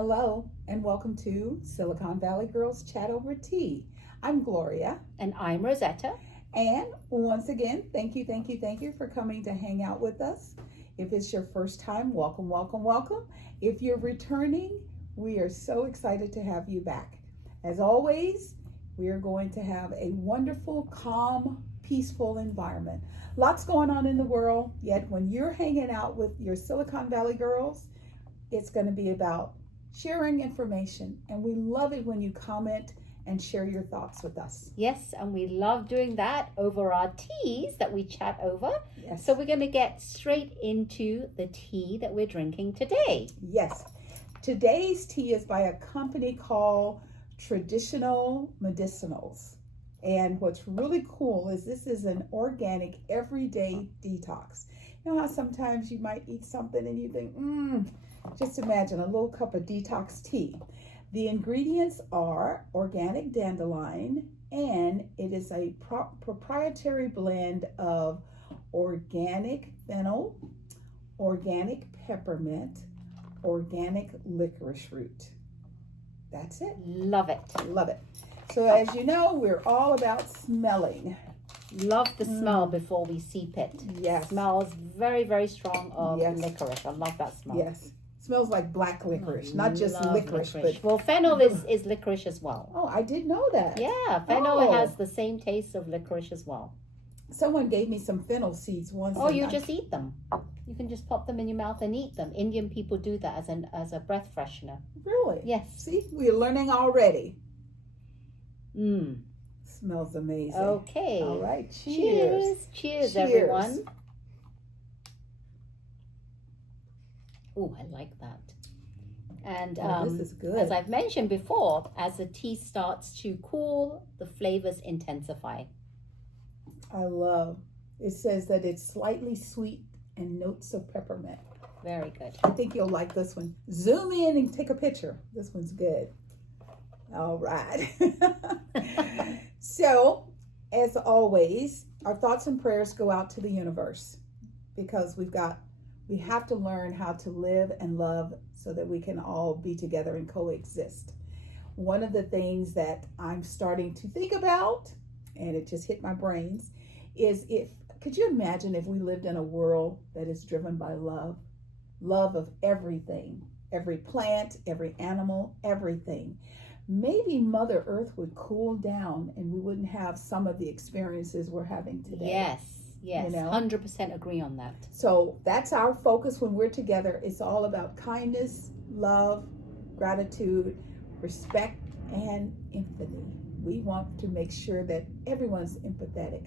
Hello, and welcome to Silicon Valley Girls Chat Over Tea. I'm Gloria. And I'm Rosetta. And once again, thank you for coming to hang out with us. If it's your first time, welcome, welcome, welcome. If you're returning, we are so excited to have you back. As always, we are going to have a wonderful, calm, peaceful environment. Lots going on in the world, yet when you're hanging out with your Silicon Valley girls, it's going to be about sharing information, and we love it when you comment and share your thoughts with us. Yes, and we love doing that over our teas that we chat over. Yes. So we're going to get straight into the tea that we're drinking today. Yes. Today's tea is by a company called Traditional Medicinals. And what's really cool is this is an organic everyday detox. You know how sometimes you might eat something and you think, just imagine a little cup of detox tea. The ingredients are organic dandelion, and it is a proprietary blend of organic fennel, organic peppermint, organic licorice root. That's it. Love it. Love it. So as you know, we're all about smelling. Love the smell before we seep it. Yes. Smells very, very strong of licorice. I love that smell. Yes. Smells like black licorice, not just licorice. But well, fennel is licorice as well. Oh, I didn't know that. Yeah, fennel has the same taste of licorice as well. Someone gave me some fennel seeds once. Oh, you just eat them. You can just pop them in your mouth and eat them. Indian people do that as a breath freshener. Really? Yes. See, we're learning already. Mmm. Smells amazing. Okay. All right. Cheers. Cheers, everyone. Oh, I like that. And this is good. As I've mentioned before, as the tea starts to cool, the flavors intensify. I love. It says that it's slightly sweet and notes of peppermint. Very good. I think you'll like this one. Zoom in and take a picture. This one's good. All right. So, as always, our thoughts and prayers go out to the universe because we have to learn how to live and love so that we can all be together and coexist. One of the things that I'm starting to think about, and it just hit my brains, is could you imagine if we lived in a world that is driven by love of everything, every plant, every animal, everything. Maybe Mother Earth would cool down and we wouldn't have some of the experiences we're having today. Yes, You know? 100% agree on that. So that's our focus when we're together. It's all about kindness, love, gratitude, respect, and empathy. We want to make sure that everyone's empathetic,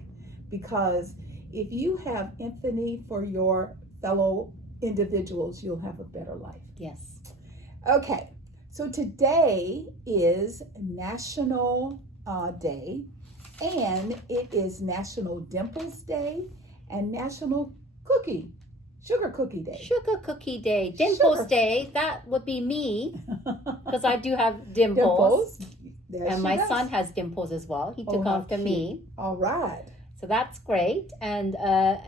because if you have empathy for your fellow individuals, you'll have a better life. Yes. Okay, so today is National Day, and it is National Dimples Day and National Sugar Cookie Day. Sugar Cookie Day. Dimples Day, that would be me, because I do have dimples. And my son has dimples as well. He took after me. All right. So that's great. And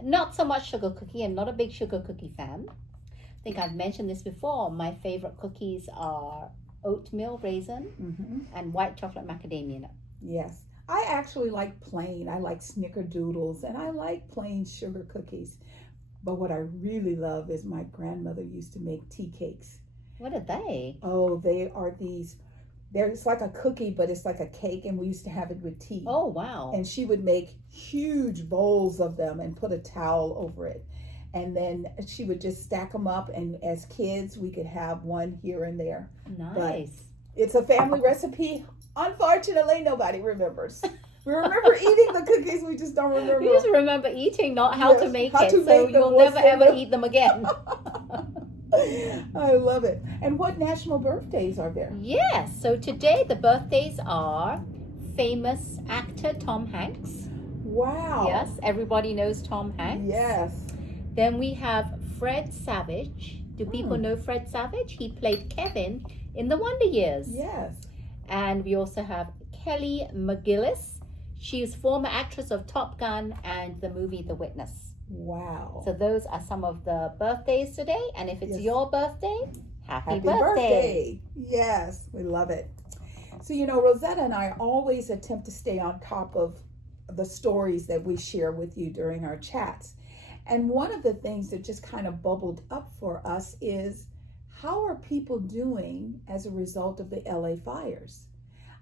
not so much sugar cookie. I'm not a big sugar cookie fan. I think I've mentioned this before. My favorite cookies are oatmeal raisin and white chocolate macadamia nut. Yes. I actually like plain. I like snickerdoodles, and I like plain sugar cookies. But what I really love is my grandmother used to make tea cakes. What are they? Oh, they are these. It's like a cookie, but it's like a cake, and we used to have it with tea. Oh, wow. And she would make huge bowls of them and put a towel over it. And then she would just stack them up, and as kids, we could have one here and there. Nice. But it's a family recipe. Unfortunately, nobody remembers. We remember eating the cookies, we just don't remember. You just remember eating, not how to make it. So you'll never ever eat them again. I love it. And what national birthdays are there? Yes. So today the birthdays are famous actor Tom Hanks. Wow. Yes. Everybody knows Tom Hanks. Yes. Then we have Fred Savage. Do people know Fred Savage? He played Kevin in The Wonder Years. Yes. And we also have Kelly McGillis. She is former actress of Top Gun and the movie The Witness. Wow. So those are some of the birthdays today. And if it's your birthday, Happy birthday. Yes, we love it. So, Rosetta and I always attempt to stay on top of the stories that we share with you during our chats. And one of the things that just kind of bubbled up for us is, how are people doing as a result of the LA fires?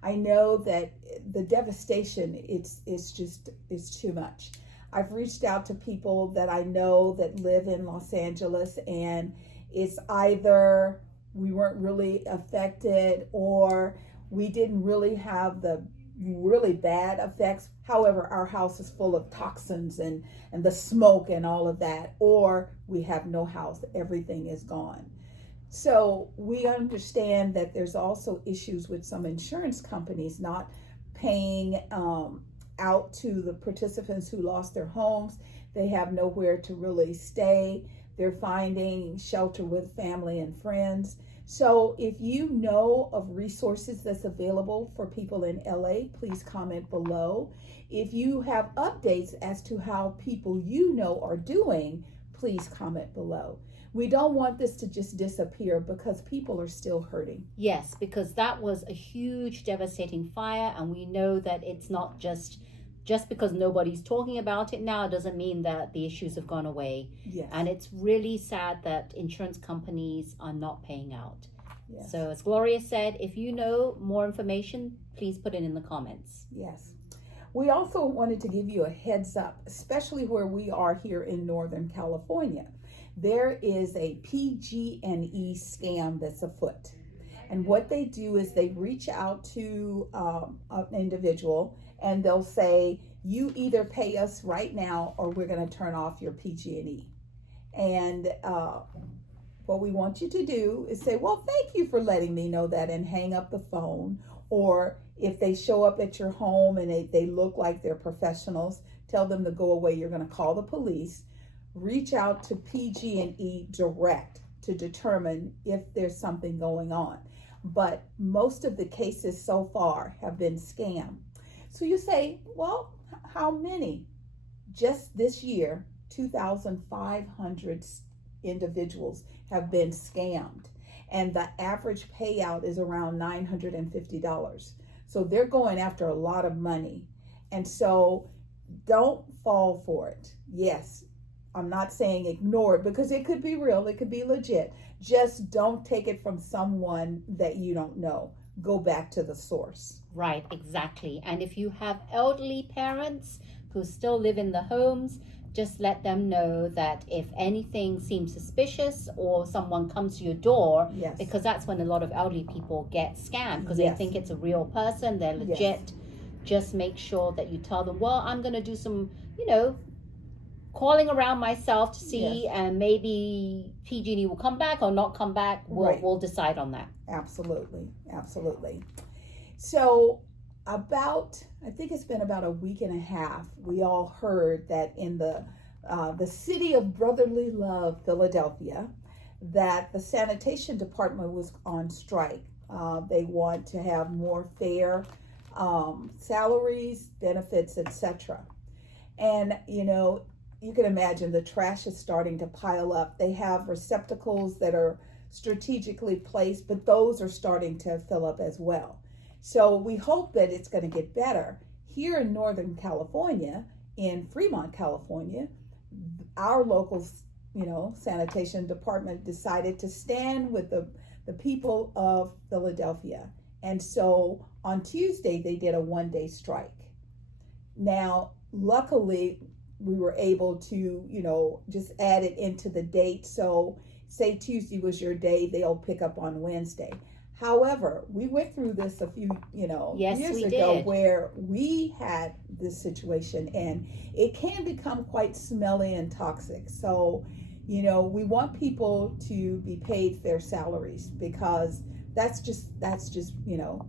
I know that the devastation, it's too much. I've reached out to people that I know that live in Los Angeles, and it's either we weren't really affected or we didn't really have the really bad effects. However, our house is full of toxins and the smoke and all of that, or we have no house, everything is gone. So we understand that there's also issues with some insurance companies not paying out to the participants who lost their homes. They have nowhere to really stay. They're finding shelter with family and friends. So if you know of resources that's available for people in LA, please comment below. If you have updates as to how people you know are doing, please comment below. We don't want this to just disappear because people are still hurting. Yes, because that was a huge, devastating fire, and we know that it's not just because nobody's talking about it now doesn't mean that the issues have gone away. Yes. And it's really sad that insurance companies are not paying out. Yes. So as Gloria said, if you know more information, please put it in the comments. Yes. We also wanted to give you a heads up, especially where we are here in Northern California. There is a PG&E scam that's afoot. And what they do is they reach out to an individual and they'll say, you either pay us right now or we're going to turn off your PG&E. And what we want you to do is say, well, thank you for letting me know that, and hang up the phone. Or if they show up at your home and they look like they're professionals, tell them to go away. You're going to call the police. Reach out to PG&E direct to determine if there's something going on. But most of the cases so far have been scam. So you say, well, how many? Just this year, 2,500 individuals have been scammed. And the average payout is around $950. So they're going after a lot of money. And so don't fall for it. Yes, I'm not saying ignore it, because it could be real, it could be legit. Just don't take it from someone that you don't know. Go back to the source. Right, exactly. And if you have elderly parents who still live in the homes, just let them know that if anything seems suspicious or someone comes to your door, Yes. because that's when a lot of elderly people get scammed, because Yes. they think it's a real person, they're legit. Yes. Just make sure that you tell them, well, I'm going to do some, calling around myself to see, Yes. and maybe PG&E will come back or not come back. We'll decide on that. Absolutely. So I think it's been about a week and a half, we all heard that in the city of brotherly love, Philadelphia, that the sanitation department was on strike. They want to have more fair salaries, benefits, etc. And you can imagine the trash is starting to pile up. They have receptacles that are strategically placed, but those are starting to fill up as well. So we hope that it's going to get better. Here in Northern California, in Fremont, California, our local, sanitation department decided to stand with the people of Philadelphia. And so on Tuesday, they did a one-day strike. Now, luckily, we were able to, just add it into the date. So say Tuesday was your day, they'll pick up on Wednesday. However, we went through this a few, years ago where we had this situation, and it can become quite smelly and toxic. So, we want people to be paid fair salaries, because that's just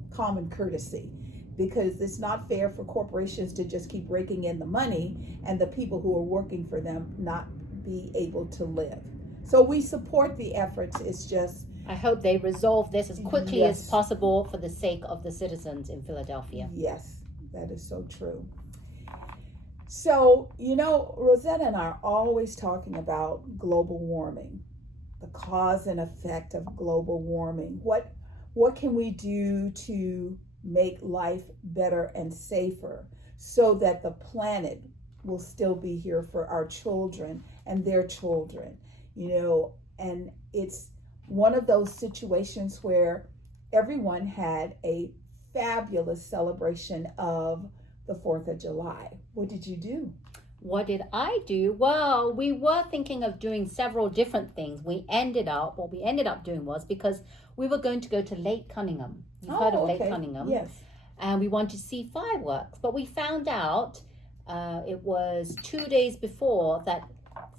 common courtesy. Because it's not fair for corporations to just keep raking in the money and the people who are working for them not be able to live. So we support the efforts. It's just, I hope they resolve this as quickly Yes. as possible for the sake of the citizens in Philadelphia. Yes, that is so true. So, Rosetta and I are always talking about global warming. the cause and effect of global warming. What can we do to make life better and safer so that the planet will still be here for our children and their children, and it's one of those situations where everyone had a fabulous celebration of the 4th of July. What did you do? What did I do? Well, we were thinking of doing several different things. What we ended up doing was, because we were going to go to Lake Cunningham. You've heard of Lake Cunningham? Yes. And we wanted to see fireworks. But we found out it was 2 days before that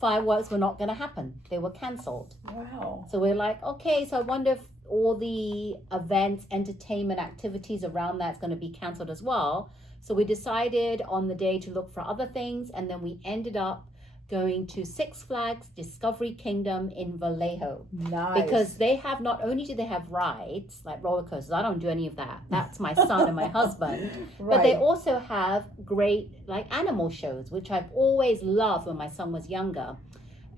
fireworks were not going to happen. They were cancelled. Wow. So we're like, okay, so I wonder if all the events, entertainment, activities around that's going to be cancelled as well. So we decided on the day to look for other things, and then we ended up going to Six Flags Discovery Kingdom in Vallejo. Nice. Because they have, not only do they have rides like roller coasters, I don't do any of that. That's my son and my husband. Right. But they also have great like animal shows, which I've always loved when my son was younger.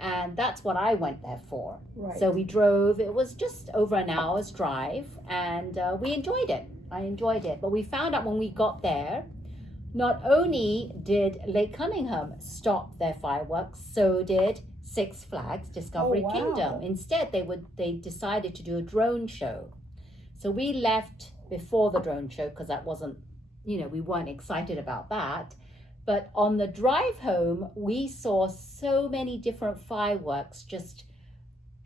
And that's what I went there for. Right. So we drove, it was just over an hour's drive, and we enjoyed it. I enjoyed it. But we found out when we got there, not only did Lake Cunningham stop their fireworks, so did Six Flags Discovery Kingdom. Instead, they decided to do a drone show. So we left before the drone show because that wasn't, we weren't excited about that. But on the drive home, we saw so many different fireworks just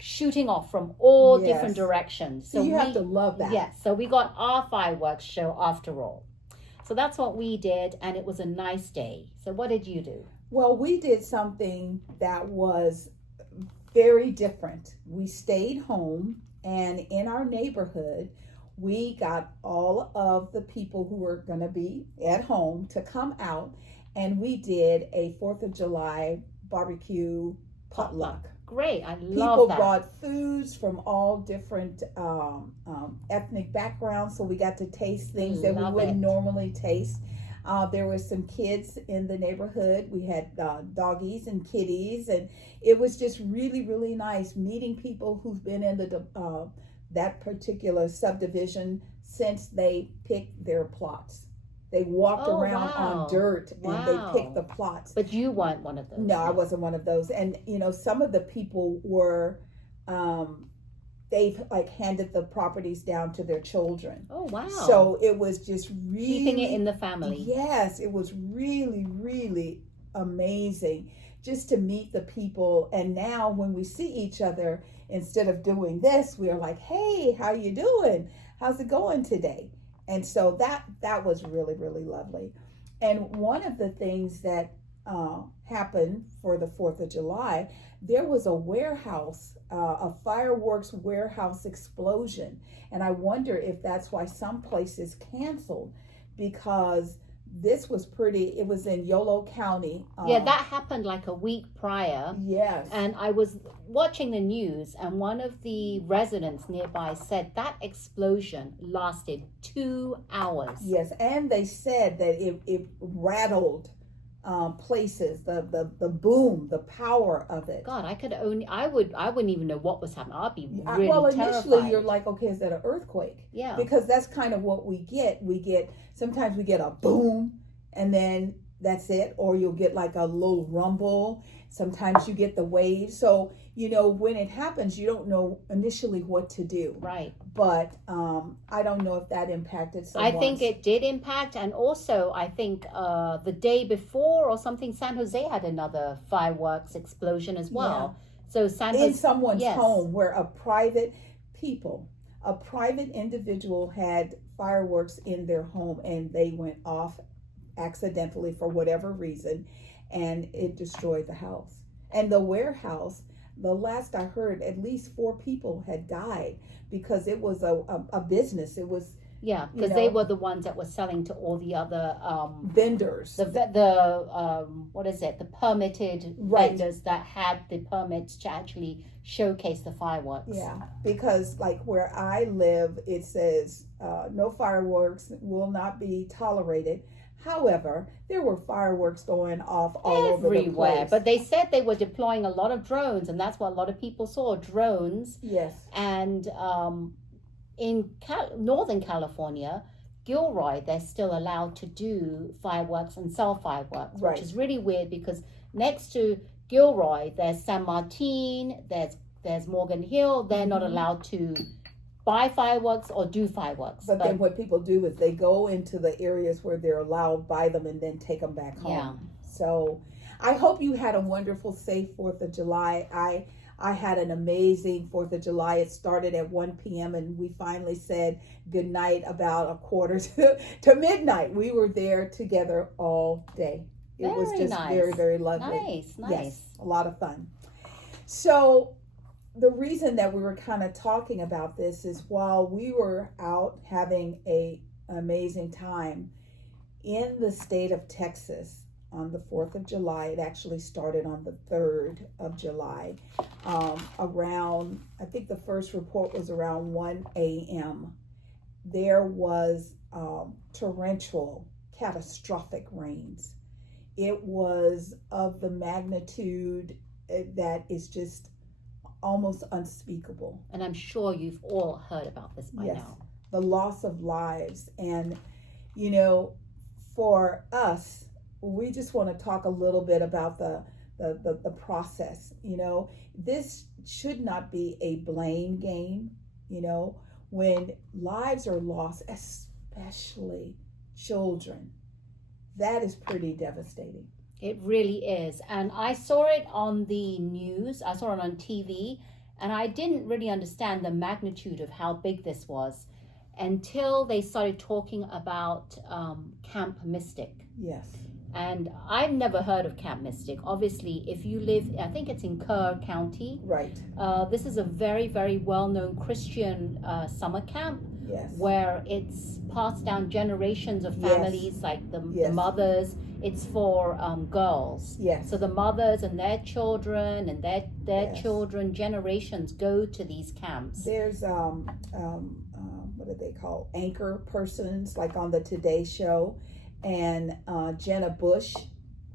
shooting off from all different directions. So you have to love that. Yes. So we got our fireworks show after all. So that's what we did, and it was a nice day. So what did you do? Well, we did something that was very different. We stayed home, and in our neighborhood, we got all of the people who were going to be at home to come out, and we did a 4th of July barbecue potluck. Great, I love People that. brought foods from all different ethnic backgrounds, so we got to taste things that we wouldn't normally taste. There were some kids in the neighborhood. We had doggies and kitties, and it was just really, really nice meeting people who've been in that particular subdivision since they picked their plots. They walked around on dirt and they picked the plots. But you weren't one of those. No, I wasn't one of those. And, some of the people were, they've handed the properties down to their children. Oh, wow. So it was just really. Keeping it in the family. Yes, it was really, really amazing just to meet the people. And now when we see each other, instead of doing this, we are like, hey, how you doing? How's it going today? And so that was really, really lovely. And one of the things that happened for the 4th of July, there was a warehouse, a fireworks warehouse explosion. And I wonder if that's why some places canceled, because this was it was in Yolo County. Yeah, that happened like a week prior. Yes. And I was watching the news, and one of the residents nearby said that explosion lasted 2 hours. Yes, and they said that it rattled places, the boom, the power of it. God, I wouldn't even know what was happening. I'd be really initially terrified. You're like, okay, is that an earthquake? Yeah. Because that's kind of what we get. Sometimes we get a boom and then that's it. Or you'll get like a little rumble. Sometimes you get the waves. So, when it happens, you don't know initially what to do. Right. But I don't know if that impacted someone. I think it did impact. And also, I think the day before or something, San Jose had another fireworks explosion as well. Yeah. So in someone's home where a private individual had fireworks in their home and they went off accidentally for whatever reason, and it destroyed the house. And the warehouse, the last I heard, at least 4 people had died because it was a business. It was because they were the ones that were selling to all the other vendors. The permitted vendors that had the permits to actually showcase the fireworks. Yeah, because like where I live, it says no fireworks will not be tolerated. However, there were fireworks going off all over the Everywhere. place. But they said they were deploying a lot of drones, and that's what a lot of people saw, drones. Yes. And in Northern California, Gilroy, they're still allowed to do fireworks and sell fireworks, Right. which is really weird because next to Gilroy, there's San Martin, there's Morgan Hill. They're not allowed to buy fireworks or do fireworks. But then what people do is they go into the areas where they're allowed, buy them, and then take them back home. Yeah. So I hope you had a wonderful, safe 4th of July. I had an amazing 4th of July. It started at 1 p.m. and we finally said good night about 1:45 to midnight. We were there together all day. It was Very just nice. very, very lovely. Nice. Yes, a lot of fun. So the reason that we were kind of talking about this is while we were out having an amazing time in the state of Texas on the 4th of July, it actually started on the 3rd of July, around, I think the first report was around 1 a.m. There was torrential, catastrophic rains. It was of the magnitude that is just almost unspeakable. And I'm sure you've all heard about this by now. The loss of lives. And, you know, for us, we just want to talk a little bit about the process. You know, this should not be a blame game. You know, when lives are lost, especially children, that is pretty devastating. It really is. And I saw it on the news. I saw it on TV. And I didn't really understand the magnitude of how big this was until they started talking about Camp Mystic. Yes. And I've never heard of Camp Mystic. Obviously, if you live, I think it's in Kerr County. Right. This is a very, very well-known Christian summer camp. Yes. Where it's passed down generations of families, like the mothers. It's for girls. Yes. So the mothers and their children and their children, generations go to these camps. There's what do they call anchor persons, like on the Today Show, and Jenna Bush.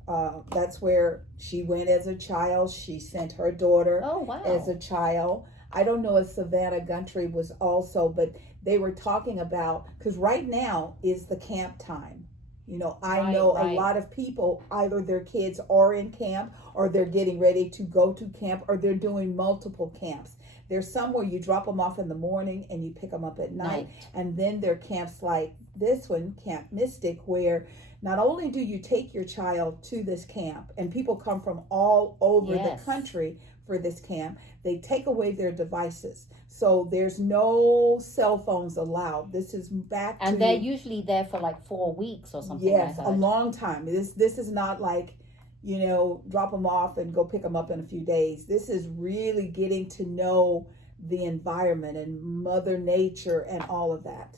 That's where she went as a child. She sent her daughter as a child. I don't know if Savannah Gundry was also, but they were talking about, because right now is the camp time. You know, I know a lot of people, either their kids are in camp or they're getting ready to go to camp or they're doing multiple camps. There's some where you drop them off in the morning and you pick them up at night. And then there are camps like this one, Camp Mystic, where not only do you take your child to this camp, and people come from all over the country for this camp, they take away their devices. So there's no cell phones allowed. This is back and they're usually there for like 4 weeks or something. Yes, a long time. This is not like, you know, drop them off and go pick them up in a few days. This is really getting to know the environment and Mother Nature and all of that.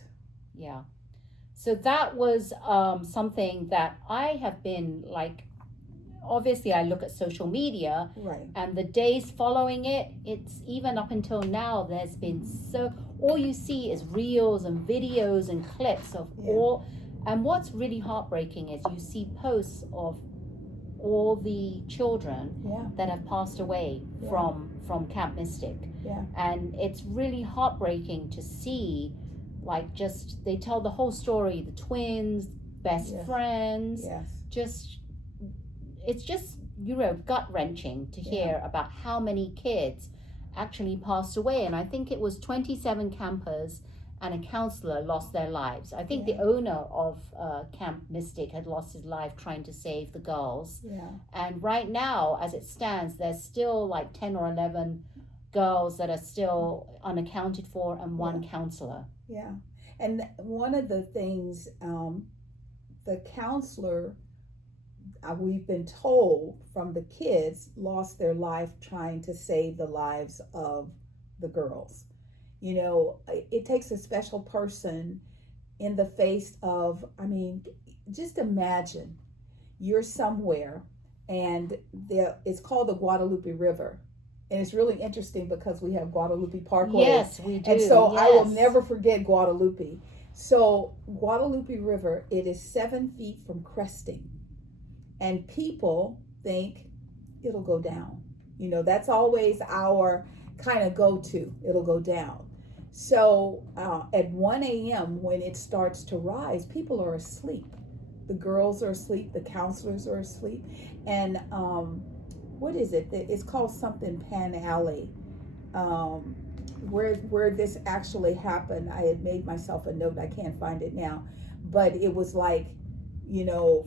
Yeah. So that was something that I have been like, obviously I look at social media, and the days following it, it's even up until now, there's been all you see is reels and videos and clips of all, and what's really heartbreaking is you see posts of all the children that have passed away from Camp Mystic. And it's really heartbreaking to see, like, just they tell the whole story, the twins, best friends, it's just, you know, gut-wrenching to hear about how many kids actually passed away. And I think it was 27 campers and a counselor lost their lives. I think the owner of Camp Mystic had lost his life trying to save the girls. And right now, as it stands, there's still like 10 or 11 girls that are still unaccounted for and one counselor. And one of the things, the counselor, we've been told from the kids, lost their life trying to save the lives of the girls. You know, it takes a special person in the face of, I mean, just imagine you're somewhere and it's called the Guadalupe River. And it's really interesting because we have Guadalupe Parkway. Yes, we do. And so I will never forget Guadalupe. So Guadalupe River, it is 7 feet from cresting, and people think it'll go down. That's always our kind of go-to. It'll go down. So at 1 a.m. when it starts to rise, people are asleep. The girls are asleep. The counselors are asleep. And what is it? It's called something Pan Alley. Where this actually happened, I had made myself a note. I can't find it now, but it was like,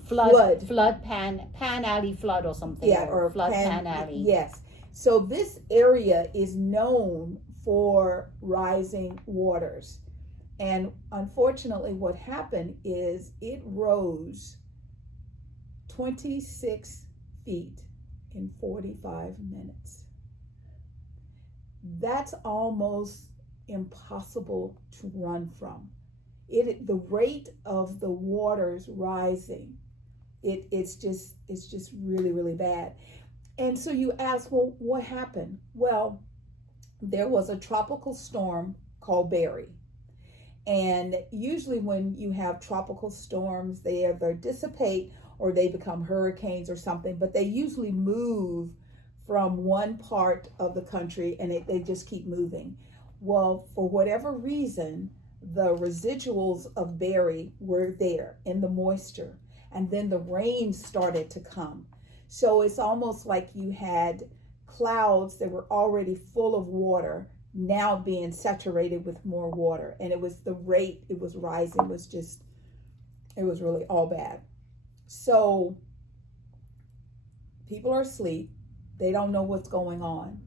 flood pan alley flood or something. Yeah, or flood pan alley. Yes. So this area is known for rising waters, and unfortunately, what happened is it rose 26 feet in 45 minutes. That's almost impossible to run from. The rate of the waters rising, it's just really, really bad. And so you ask, well, what happened? Well, there was a tropical storm called Barry. And usually when you have tropical storms, they either dissipate or they become hurricanes or something, but they usually move from one part of the country and they just keep moving. Well, for whatever reason, the residuals of Barry were there in the moisture, and then the rain started to come. So it's almost like you had clouds that were already full of water now being saturated with more water, and it was the rate it was rising was just, it was really all bad. So people are asleep. They don't know what's going on.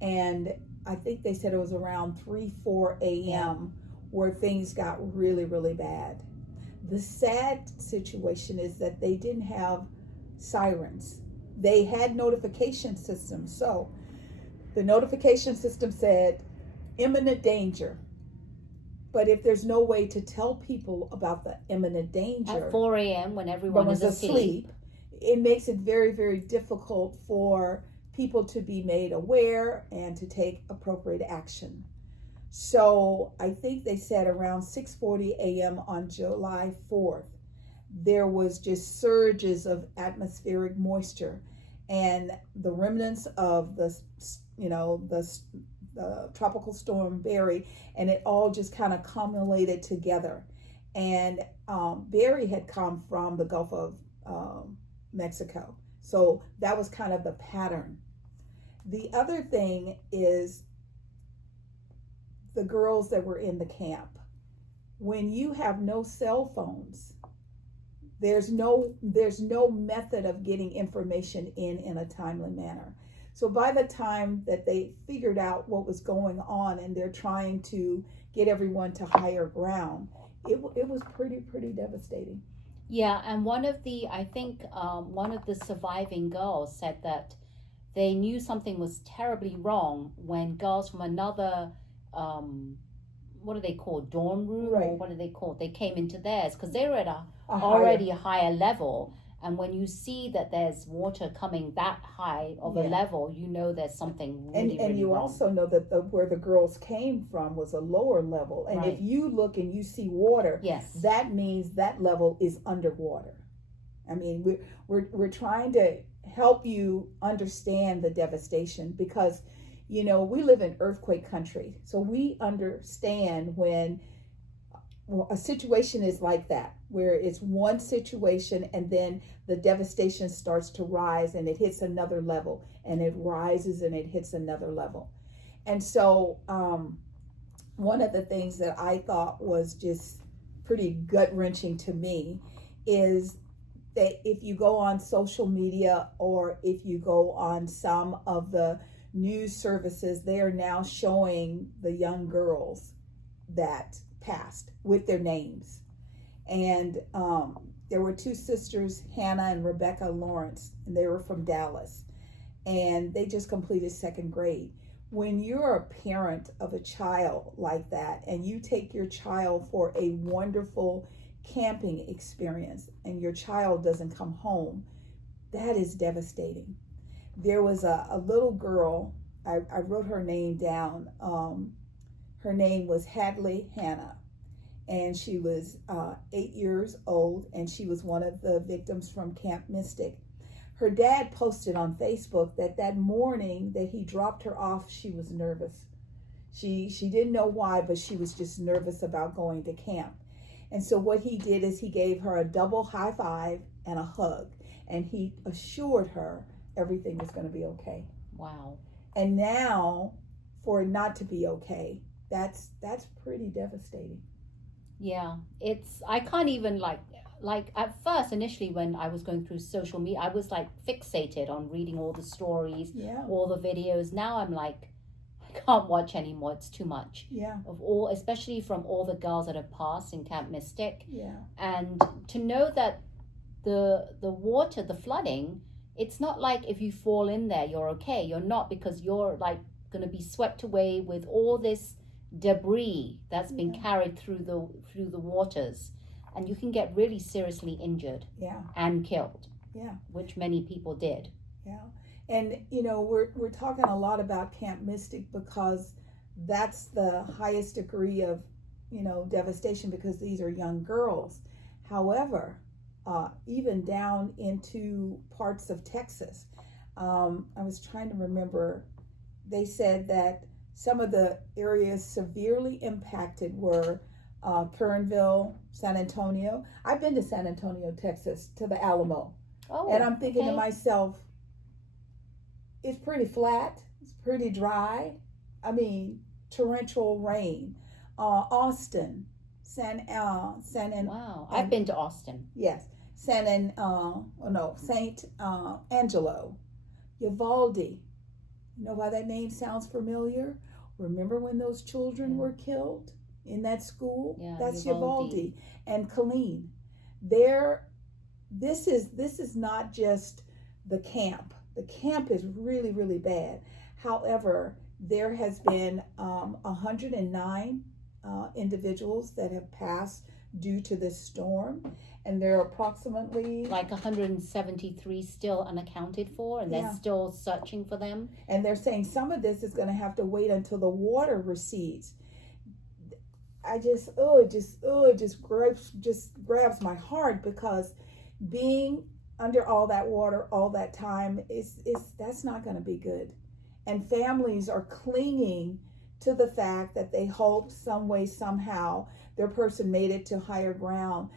And I think they said it was around 3-4 a.m. where things got really, really bad. The sad situation is that they didn't have sirens. They had notification systems. So the notification system said imminent danger. But if there's no way to tell people about the imminent danger at 4 a.m. when everyone is asleep, it makes it very, very difficult for people to be made aware and to take appropriate action. So I think they said around 6:40 a.m. on July 4th, there was just surges of atmospheric moisture, and the remnants of the tropical storm Barry, and it all just kind of accumulated together. And Barry had come from the Gulf of Mexico. So that was kind of the pattern. The other thing is the girls that were in the camp. When you have no cell phones, there's no method of getting information in a timely manner. So by the time that they figured out what was going on and they're trying to get everyone to higher ground, it was pretty devastating. Yeah, and one of the surviving girls said that they knew something was terribly wrong when girls from another, what do they call, dorm room, right, or what do they call? They came into theirs because they were at a already higher level. And when you see that there's water coming that high of a level, you know there's something really, and you wrong. Also know that where the girls came from was a lower level. And if you look and you see water, that means that level is underwater. I mean, we're trying to help you understand the devastation because, we live in earthquake country. So we understand when a situation is like that, where it's one situation and then the devastation starts to rise and it hits another level and it rises and it hits another level. And so one of the things that I thought was just pretty gut-wrenching to me is that if you go on social media or if you go on some of the news services, they are now showing the young girls that passed with their names. And there were two sisters, Hannah and Rebecca Lawrence, and they were from Dallas. And they just completed 2nd grade. When you're a parent of a child like that and you take your child for a wonderful camping experience and your child doesn't come home, that is devastating. There was a little girl, I wrote her name down. Her name was Hadley Hannah. and she was 8 years old, and she was one of the victims from Camp Mystic. Her dad posted on Facebook that morning that he dropped her off, she was nervous. She didn't know why, but she was just nervous about going to camp. And so what he did is he gave her a double high five and a hug, and he assured her everything was going to be okay. Wow. And now, for it not to be okay, that's pretty devastating. Yeah, I can't even like at first, initially, when I was going through social media, I was like fixated on reading all the stories, all the videos. Now I'm like, I can't watch anymore. It's too much. Yeah. Especially from all the girls that have passed in Camp Mystic. Yeah. And to know that the water, the flooding, it's not like if you fall in there, you're okay. You're not, because you're like going to be swept away with all this debris that's been carried through the waters, and you can get really seriously injured and killed, which many people did. And we're talking a lot about Camp Mystic because that's the highest degree of devastation, because these are young girls. However, even down into parts of Texas, I was trying to remember, they said that some of the areas severely impacted were Kernville, San Antonio. I've been to San Antonio, Texas, to the Alamo. Oh, and I'm thinking to myself, it's pretty flat, it's pretty dry. I mean, torrential rain. Austin, wow, I've been to Austin. Yes, Saint Angelo, Uvalde. You know why that name sounds familiar? Remember when those children were killed in that school? Yeah, that's Uvalde. And Colleen. This is not just the camp. The camp is really, really bad. However, there has been 109 individuals that have passed due to this storm, and there are approximately like 173 still unaccounted for, and they're still searching for them. And they're saying some of this is going to have to wait until the water recedes. It just grabs my heart, because being under all that water all that time that's not going to be good. And families are clinging to the fact that they hope some way, somehow, their person made it to higher ground.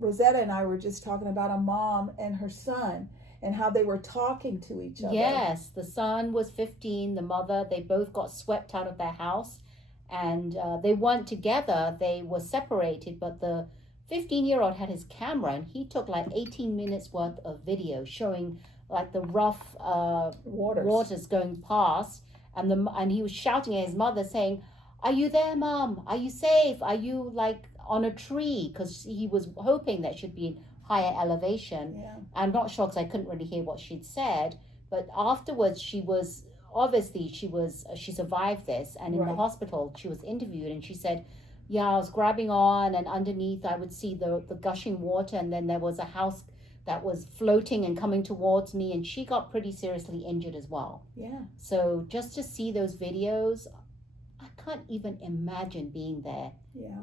Rosetta and I were just talking about a mom and her son and how they were talking to each other. Yes, the son was 15, the mother, they both got swept out of their house, and they weren't together, they were separated, but the 15-year-old had his camera, and he took like 18 minutes worth of video showing like the rough waters going past, and he was shouting at his mother saying, "Are you there, Mom? Are you safe? Are you like on a tree?" Because he was hoping that she'd be in higher elevation. Yeah. I'm not sure, because I couldn't really hear what she'd said, but afterwards she survived this, and in the hospital she was interviewed, and she said, "Yeah, I was grabbing on, and underneath I would see the gushing water, and then there was a house that was floating and coming towards me," and she got pretty seriously injured as well. Yeah. So just to see those videos, I can't even imagine being there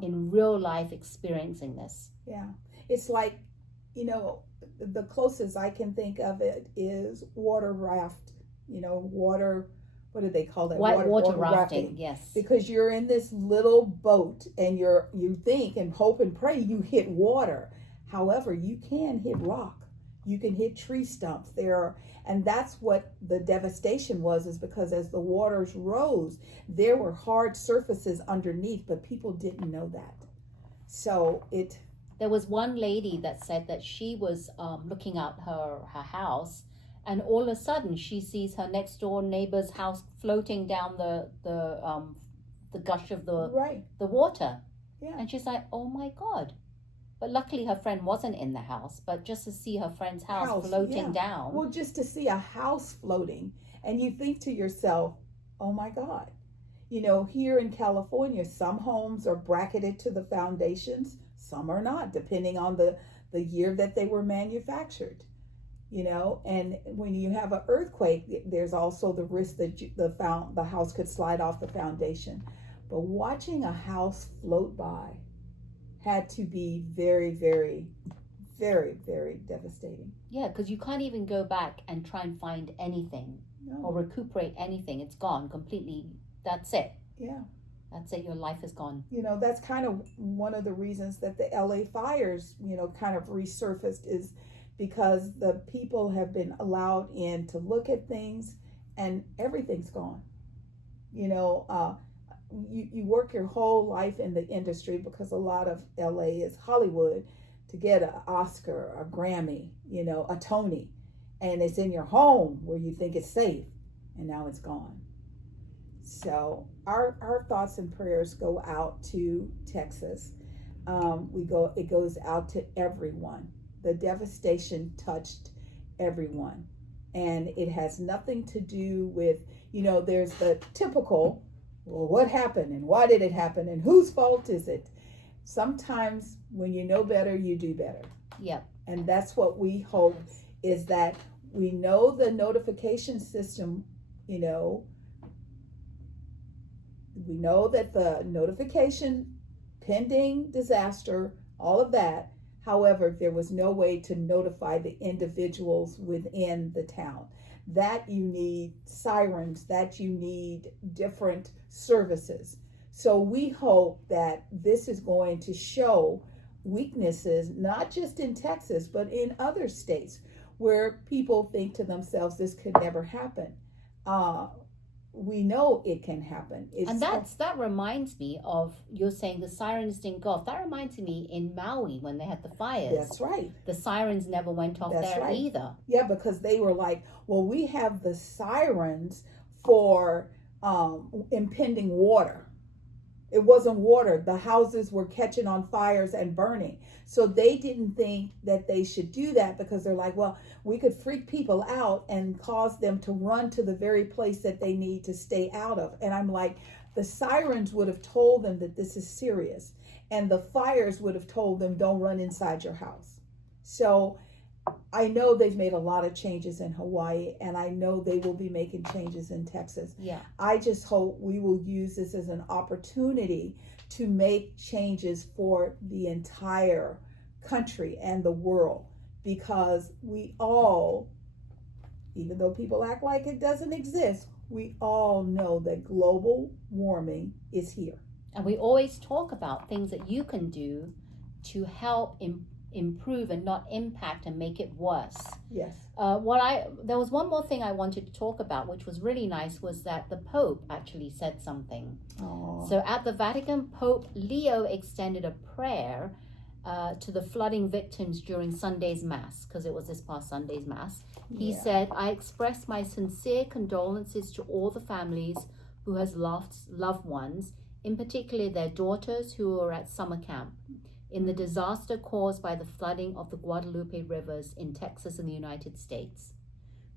in real life experiencing this. Yeah. It's like, the closest I can think of it is water raft, what do they call that? Water rafting, yes. Because you're in this little boat, and you think and hope and pray you hit water. However, you can hit rock. You can hit tree stumps. And that's what the devastation is because as the waters rose, there were hard surfaces underneath, but people didn't know that. So there was one lady that said that she was looking out her house, and all of a sudden she sees her next door neighbor's house floating down the gush of the water. Yeah. And she's like, "Oh my God." But luckily her friend wasn't in the house, but just to see her friend's house floating down. Well, just to see a house floating, and you think to yourself, oh my God. Here in California, some homes are bracketed to the foundations, some are not, depending on the year that they were manufactured. And when you have an earthquake, there's also the risk that the house could slide off the foundation. But watching a house float by, had to be very, very, very, very devastating. Yeah, because you can't even go back and try and find anything or No. recuperate anything. It's gone completely. That's it. Yeah. That's it. Your life is gone. You know, that's kind of one of the reasons that the LA fires, kind of resurfaced, is because the people have been allowed in to look at things and everything's gone. You know, you work your whole life in the industry, because a lot of LA is Hollywood, to get an Oscar, a Grammy, a Tony, and it's in your home where you think it's safe, and now it's gone. So our thoughts and prayers go out to Texas. It goes out to everyone. The devastation touched everyone, and it has nothing to do with, there's the typical, well, what happened and why did it happen and whose fault is it? Sometimes when you know better, you do better. Yep. And that's what we hope, is that we know the notification system, we know that the notification, pending disaster, all of that. However, there was no way to notify the individuals within the town. That you need sirens, that you need different services. So we hope that this is going to show weaknesses, not just in Texas, but in other states where people think to themselves, this could never happen. We know it can happen. And that reminds me of, you're saying the sirens didn't go off. That reminds me in Maui when they had the fires. That's right. The sirens never went off there either. Yeah, because they were like, well, we have the sirens for impending water. It wasn't water. The houses were catching on fires and burning. So they didn't think that they should do that, because they're like, well, we could freak people out and cause them to run to the very place that they need to stay out of. And I'm like, the sirens would have told them that this is serious. And the fires would have told them, don't run inside your house. So I know they've made a lot of changes in Hawaii, and I know they will be making changes in Texas. Yeah. I just hope we will use this as an opportunity to make changes for the entire country and the world, because we all, even though people act like it doesn't exist, we all know that global warming is here. And we always talk about things that you can do to help improve and not impact and make it worse. Yes. There was one more thing I wanted to talk about, which was really nice, was that the Pope actually said something. Aww. So at the Vatican, Pope Leo extended a prayer to the flooding victims during Sunday's Mass, because it was this past Sunday's Mass. He said, I express my sincere condolences to all the families who has lost loved ones, in particular their daughters who are at summer camp, in the disaster caused by the flooding of the Guadalupe rivers in Texas and the United States.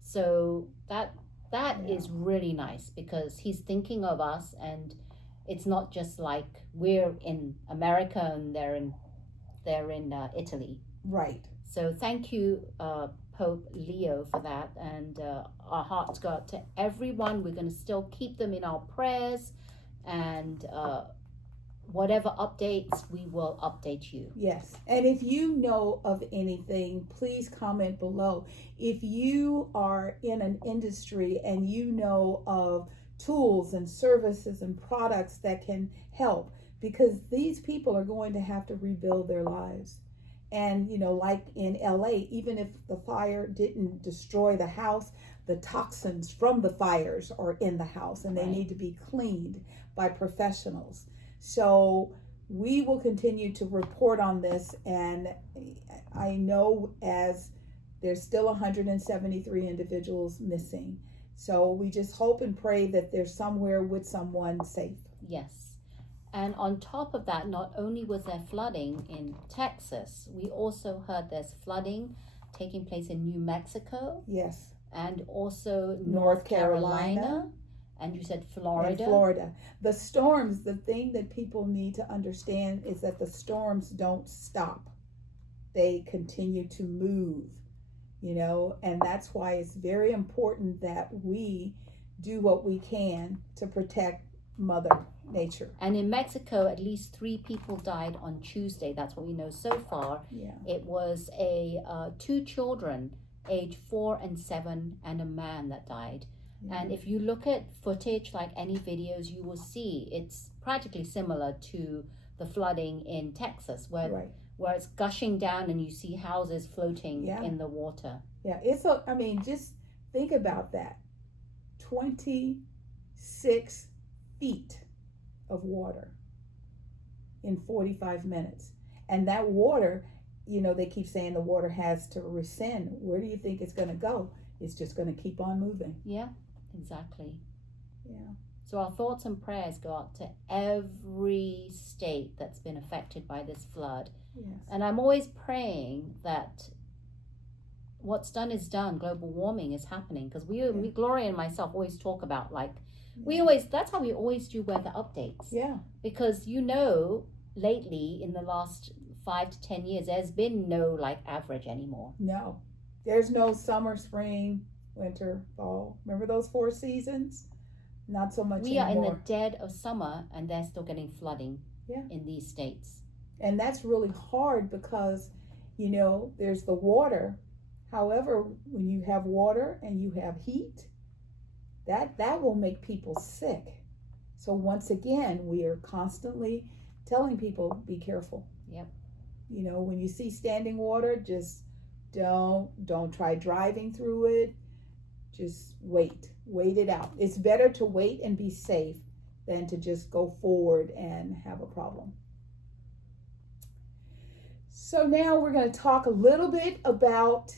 So that is really nice, because he's thinking of us, and it's not just like we're in America and they're in Italy. Right. So thank you, Pope Leo, for that. And our hearts go out to everyone. We're going to still keep them in our prayers, and whatever updates, we will update you. Yes. And if you know of anything, please comment below. If you are in an industry and you know of tools and services and products that can help, because these people are going to have to rebuild their lives. And, like in LA, even if the fire didn't destroy the house, the toxins from the fires are in the house, and they need to be cleaned by professionals. So we will continue to report on this, and I know as there's still 173 individuals missing. So we just hope and pray that they're somewhere with someone safe. Yes. And on top of that, not only was there flooding in Texas, we also heard there's flooding taking place in New Mexico. Yes. And also North Carolina. And you said Florida. And Florida. The storms, the thing that people need to understand is that the storms don't stop. They continue to move, and that's why it's very important that we do what we can to protect Mother nature. And in Mexico, at least 3 people died on Tuesday. That's what we know so far. Yeah. It was 2 children, age 4 and 7, and a man that died. Yeah. And if you look at footage, like any videos, you will see it's practically similar to the flooding in Texas, where Right. where it's gushing down and you see houses floating Yeah. in the water. Yeah, I mean, just think about that. 26 feet of water in 45 minutes. And that water, they keep saying the water has to rescind. Where do you think it's going to go? It's just going to keep on moving. Yeah, exactly. Yeah. So our thoughts and prayers go out to every state that's been affected by this flood. Yes. And I'm always praying that what's done is done. Global warming is happening, because me, Gloria and myself always talk about that's how we always do weather updates. Yeah. Because lately in the last 5 to 10 years, there's been no average anymore. No, there's no summer, spring, winter, fall. Remember those 4 seasons? Not so much We anymore. are in the dead of summer and they're still getting flooding in these states. And that's really hard because, there's the water. However, when you have water and you have heat, that will make people sick. So once again, we are constantly telling people, be careful. Yep. When you see standing water, just don't try driving through it. Just wait it out. It's better to wait and be safe than to just go forward and have a problem. So now we're going to talk a little bit about,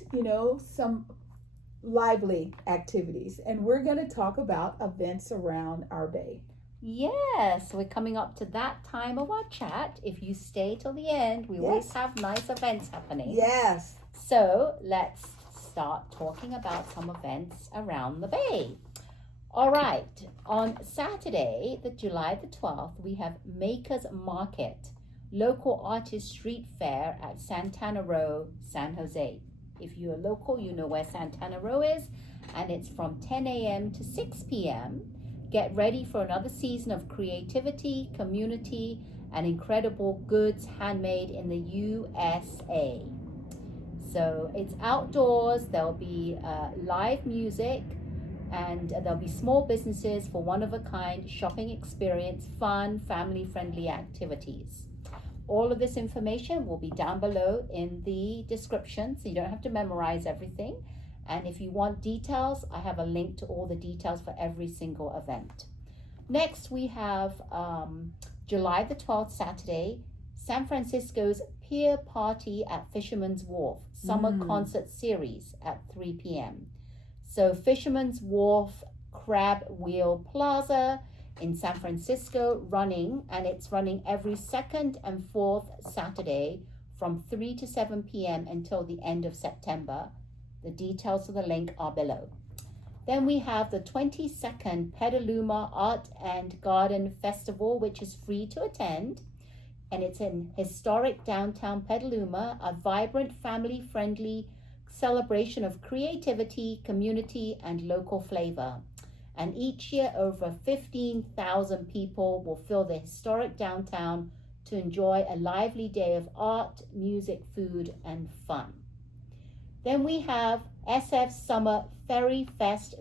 some lively activities, and we're going to talk about events around our bay. Yes, we're coming up to that time of our chat. If you stay till the end, we always have nice events happening. Yes. So let's start talking about some events around the bay. All right, on Saturday, July the 12th, we have Makers Market, local artist street fair at Santana Row, San Jose. If you're local, you know where Santana Row is, and it's from 10 a.m. to 6 p.m. Get ready for another season of creativity, community, and incredible goods handmade in the USA. So it's outdoors, there'll be live music, and there'll be small businesses for one-of-a-kind shopping experience, fun, family-friendly activities. All of this information will be down below in the description, so you don't have to memorize everything. And if you want details, I have a link to all the details for every single event. Next, we have July the 12th, Saturday, San Francisco's Pier Party at Fisherman's Wharf, Summer Concert Series at 3 p.m. So Fisherman's Wharf Crab Wheel Plaza in San Francisco and it's running every 2nd and 4th Saturday from 3 to 7 p.m. until the end of September. The details of the link are below. Then we have the 22nd Petaluma Art and Garden Festival, which is free to attend. And it's in historic downtown Petaluma, a vibrant, family-friendly celebration of creativity, community, and local flavor. And each year, over 15,000 people will fill the historic downtown to enjoy a lively day of art, music, food, and fun. Then we have SF Summer Ferry Fest,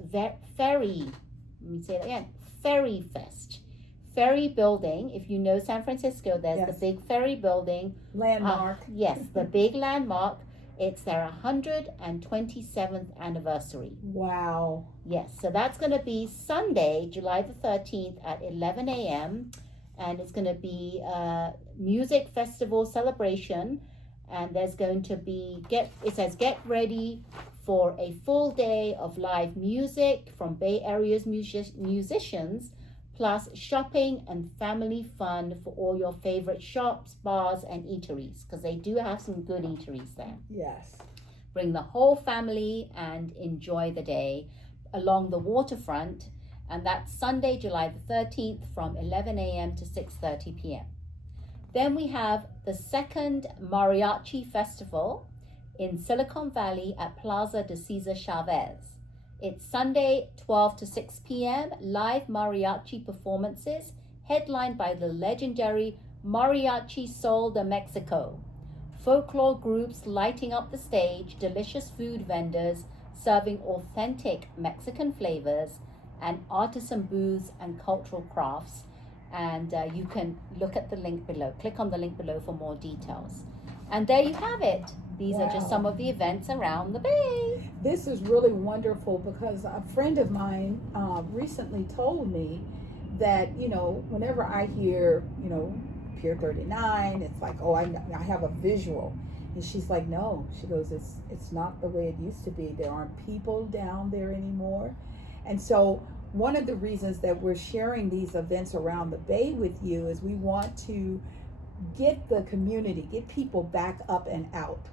Ferry Fest. Ferry building, if you know San Francisco, there's the big ferry building. Landmark. Yes, the big landmark. It's their 127th anniversary. Wow. Yes, so that's going to be Sunday, July the 13th at 11 a.m. And it's going to be a music festival celebration. And there's going to be, it says get ready for a full day of live music from Bay Area's musicians, plus shopping and family fun for all your favorite shops, bars, and eateries, because they do have some good eateries there. Yes. Bring the whole family and enjoy the day along the waterfront, and that's Sunday, July the 13th from 11 a.m. to 6:30 p.m. Then we have the 2nd Mariachi Festival in Silicon Valley at Plaza de Cesar Chavez. It's Sunday, 12 to 6 p.m., live mariachi performances, headlined by the legendary Mariachi Sol de Mexico. Folklore groups lighting up the stage, delicious food vendors serving authentic Mexican flavors, and artisan booths and cultural crafts. And you can look at the link below. Click on the link below for more details. And there you have it. These are just some of the events around the bay. This is really wonderful because a friend of mine recently told me that, whenever I hear, Pier 39, it's like, oh, I have a visual. And she's like, no. She goes, it's not the way it used to be. There aren't people down there anymore. And so one of the reasons that we're sharing these events around the bay with you is we want to get the community, get people back up and out.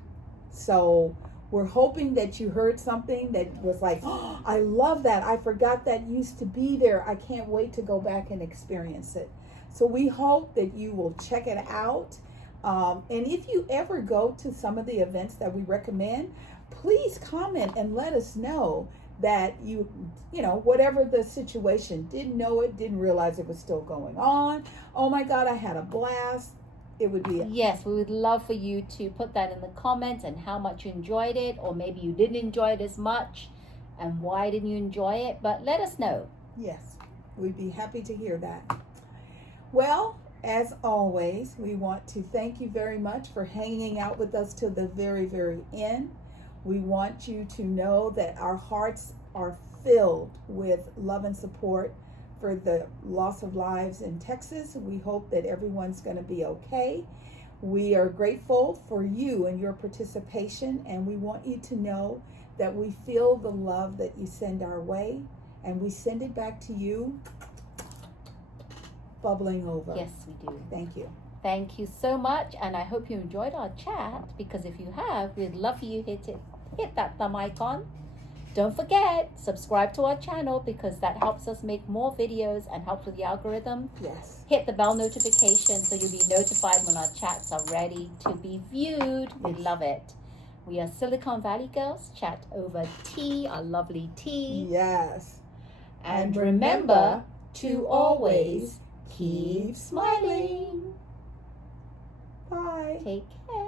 So we're hoping that you heard something that was like, oh, I love that. I forgot that used to be there. I can't wait to go back and experience it. So we hope that you will check it out. And if you ever go to some of the events that we recommend, please comment and let us know that you whatever the situation, didn't know it, didn't realize it was still going on. Oh my God, I had a blast. It would be Yes, we would love for you to put that in the comments and how much you enjoyed it, or maybe you didn't enjoy it as much and why didn't you enjoy it, but let us know. Yes, we'd be happy to hear that. Well, as always, we want to thank you very much for hanging out with us till the very, very end. We want you to know that our hearts are filled with love and support for the loss of lives in Texas. We hope that everyone's going to be okay. We are grateful for you and your participation, and we want you to know that we feel the love that you send our way, and we send it back to you bubbling over. Yes, we do. Thank you. Thank you so much, and I hope you enjoyed our chat, because if you have, we'd love for you to hit that thumb icon. Don't forget, subscribe to our channel, because that helps us make more videos and helps with the algorithm. Yes. Hit the bell notification so you'll be notified when our chats are ready to be viewed. We love it. We are Silicon Valley Girls, chat over tea, our lovely tea. Yes. And remember to always keep smiling. Bye. Take care.